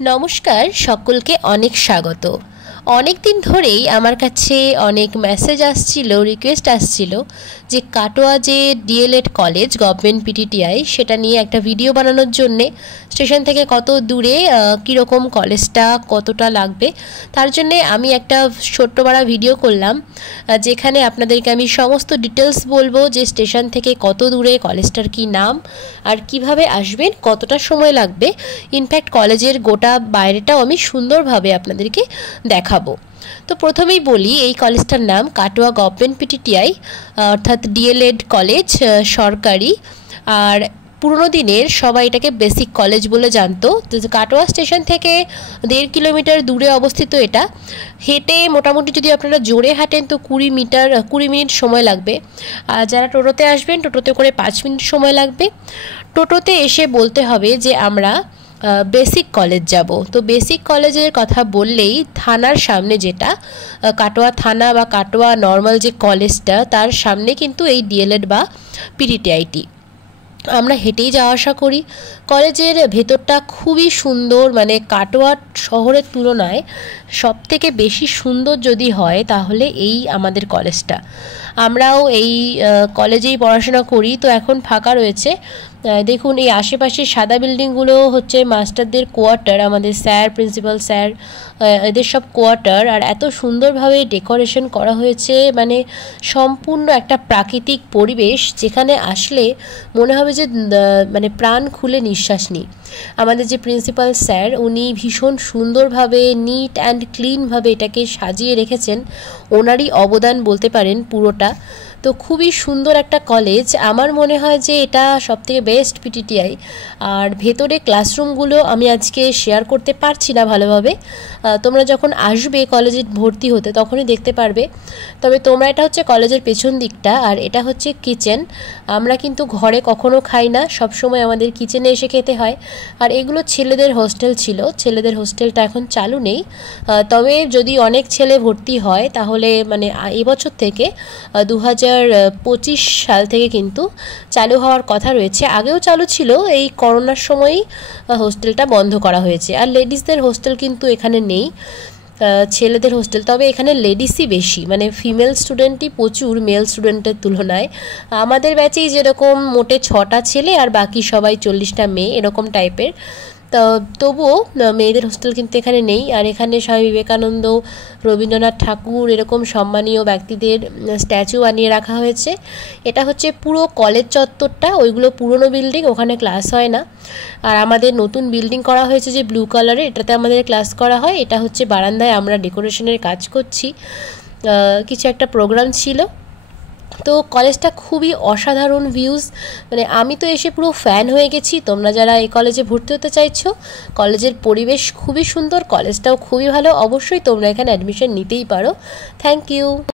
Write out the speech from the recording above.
নমস্কার, সকলকে অনেক স্বাগত। অনেক দিন ধরেই আমার কাছে অনেক মেসেজ আসছিল, রিকোয়েস্ট আসছিল যে কাটোয়া যে ডিএলএড কলেজ গভর্নমেন্ট পিটিটিআই সেটা নিয়ে একটা ভিডিও বানানোর জন্যে, স্টেশন থেকে কত দূরে, কীরকম কলেজটা, কতটা লাগবে, তার জন্যে আমি একটা ছোট্ট বড় ভিডিও করলাম যেখানে আপনাদেরকে আমি সমস্ত ডিটেলস বলবো যে স্টেশন থেকে কত দূরে, কলেজটার কী নাম, আর কিভাবে আসবেন, কতটা সময় লাগবে। ইনফ্যাক্ট কলেজের গোটা বাইরেটাও আমি সুন্দরভাবে আপনাদেরকে দেখাবো। তো প্রথমেই বলি, এই কলেজটার নাম কাটোয়া গভর্নমেন্ট পিটিটিআই, অর্থাৎ ডিএলএড কলেজ, সরকারি। আর পুরনো দিনের সবাই এটাকে বেসিক কলেজ বলে জানতো। তো কাটোয়া স্টেশন থেকে 1.5 কিলোমিটার দূরে অবস্থিত এটা। হেঁটে মোটামুটি যদি আপনারা জোরে হাঁটেন তো 20 মিনিট সময় লাগবে। আর যারা টোটোতে আসবেন, টোটোতে করে 5 মিনিট সময় লাগবে। টোটোতে এসে বলতে হবে যে আমরা বেসিক কলেজ যাব। তো বেসিক কলেজের কথা বললেই থানার সামনে, যেটা কাটোয়া থানা বা কাটোয়া নর্মাল যে কলেজটা, তার সামনে কিন্তু এই ডিএলএড বা পিটিটিআইটি। আমরা হেঁটেই যাওয়া আসা করি। কলেজের ভেতরটা খুবই সুন্দর, মানে কাটোয়া শহরের তুলনায় সবথেকে বেশি সুন্দর যদি হয় তাহলে এই আমাদের কলেজটা। আমরাও এই কলেজেই পড়াশোনা করি। তো এখন ফাঁকা রয়েছে। দেখুন, এই আশেপাশে সাদা বিল্ডিংগুলো হচ্ছে মাস্টারদের কোয়ার্টার, আমাদের স্যার, প্রিন্সিপাল স্যার, এদের সব কোয়ার্টার। আর এত সুন্দরভাবে ডেকোরেশন করা হয়েছে, মানে সম্পূর্ণ একটা প্রাকৃতিক পরিবেশ, যেখানে আসলে মনে হবে যে মানে প্রাণ খুলে নিঃশ্বাস নিই। আমাদের যে প্রিন্সিপাল স্যার, উনি ভীষণ সুন্দরভাবে নিট অ্যান্ড ক্লিনভাবে এটাকে সাজিয়ে রেখেছেন। ওনারই অবদান বলতে পারেন পুরোটা। তো খুবই সুন্দর একটা কলেজ। আমার মনে হয় যে এটা সবথেকে বেস্ট পিটিটিআই। আর ভেতরে ক্লাসরুমগুলো আমি আজকে শেয়ার করতে পারছি না ভালোভাবে। তোমরা যখন আসবে কলেজে ভর্তি হতে তখনই দেখতে পারবে। তবে তোমরা, এটা হচ্ছে কলেজের পেছন দিকটা, আর এটা হচ্ছে কিচেন। আমরা কিন্তু ঘরে কখনো খাই না, সবসময় আমাদের কিচেনে এসে খেতে হয়। আর এগুলো ছেলেদের হোস্টেল ছিল। ছেলেদের হোস্টেলটা এখন চালু নেই। তবে যদি অনেক ছেলে ভর্তি হয় তাহলে মানে এবছর থেকে 2025 সাল থেকে কিন্তু চালু হওয়ার কথা রয়েছে। আগেও চালু ছিল, এই করোনার সময়ই হোস্টেলটা বন্ধ করা হয়েছে। আর লেডিসদের হোস্টেল কিন্তু এখানে নেই, ছেলেদের হোস্টেল। তবে এখানে লেডিসই বেশি, মানে ফিমেল স্টুডেন্টই প্রচুর মেল স্টুডেন্টের তুলনায়। আমাদের ব্যাচেই যেরকম মোটে 6টা ছেলে আর বাকি সবাই 40টা মেয়ে, এরকম টাইপের। তো তবুও মেয়েদের হোস্টেল কিন্তু এখানে নেই। আর এখানে স্বামী বিবেকানন্দ, রবীন্দ্রনাথ ঠাকুর, এরকম সম্মানীয় ব্যক্তিদের স্ট্যাচু বানিয়ে রাখা হয়েছে। এটা হচ্ছে পুরো কলেজ চত্বরটা, ওইগুলো পুরনো বিল্ডিং, ওখানে ক্লাস হয় না। আর আমাদের নতুন বিল্ডিং করা হয়েছে যে ব্লু কালারের, এটাতে আমাদের ক্লাস করা হয়। এটা হচ্ছে বারান্দায় আমরা ডেকোরেশনের কাজ করছি, কিছু একটা প্রোগ্রাম ছিল। তো কলেজটা খুবই অসাধারণ ভিউজ, মানে আমি তো এসে পুরো ফ্যান হয়ে গেছি। তোমরা যারা এই কলেজে ভর্তি হতে চাইছো, কলেজের পরিবেশ খুবই সুন্দর, কলেজটাও খুবই ভালো। অবশ্যই তোমরা এখানে অ্যাডমিশন নিতেই পারো। Thank you.